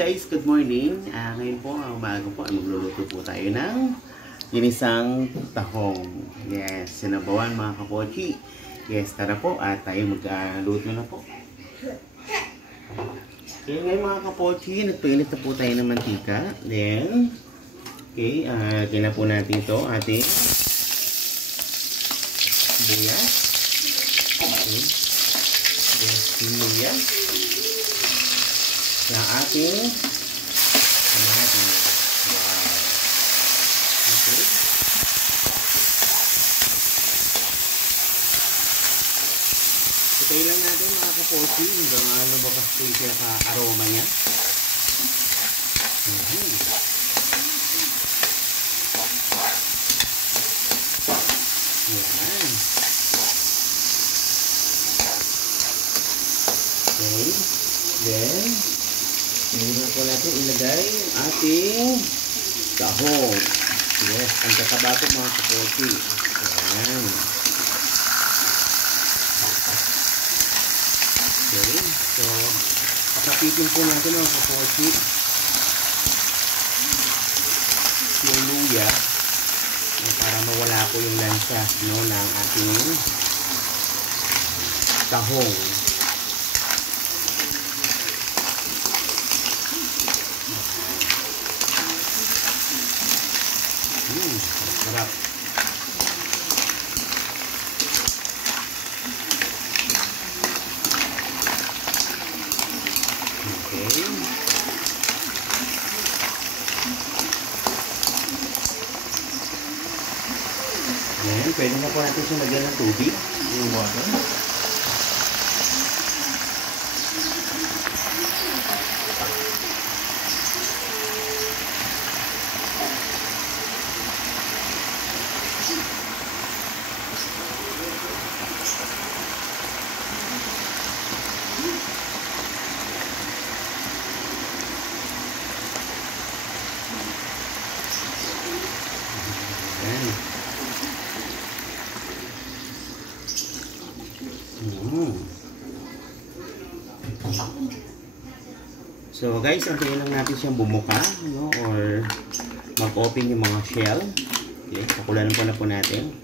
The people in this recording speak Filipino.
guys, good morning. Ngayon po, umaga po, magluluto po tayo ng ginisang tahong. Yes, sinabawan mga kapochi. Yes, tara po at tayo magluto na po. Okay, ngayon mga kapochi, nagpainit na po tayo ng mantika. Then, okay, lagyan na po natin ito, ating sibuyas. Okay, then sibuyas. Yung ating kamatis. Wow. Okay. Itay lang natin mga kaposi hanggang lumabas po yung aroma niya. Yan. Okay. Then, ngayon po natin ilagay yung ating tahong. Yes, ang kakabato mga kaposi. Ayan. Okay, so pakapitin po natin mga kaposi yung luya para mawala po yung lansa, no, ng ating tahong. Sarap. Okay. Ayan, pwede na po natin siya lagyan ng tubig. Yung water. So guys, antayin lang natin siyang bumuka, no, or mag-open yung mga shell. Okay, pakulanan po na po natin.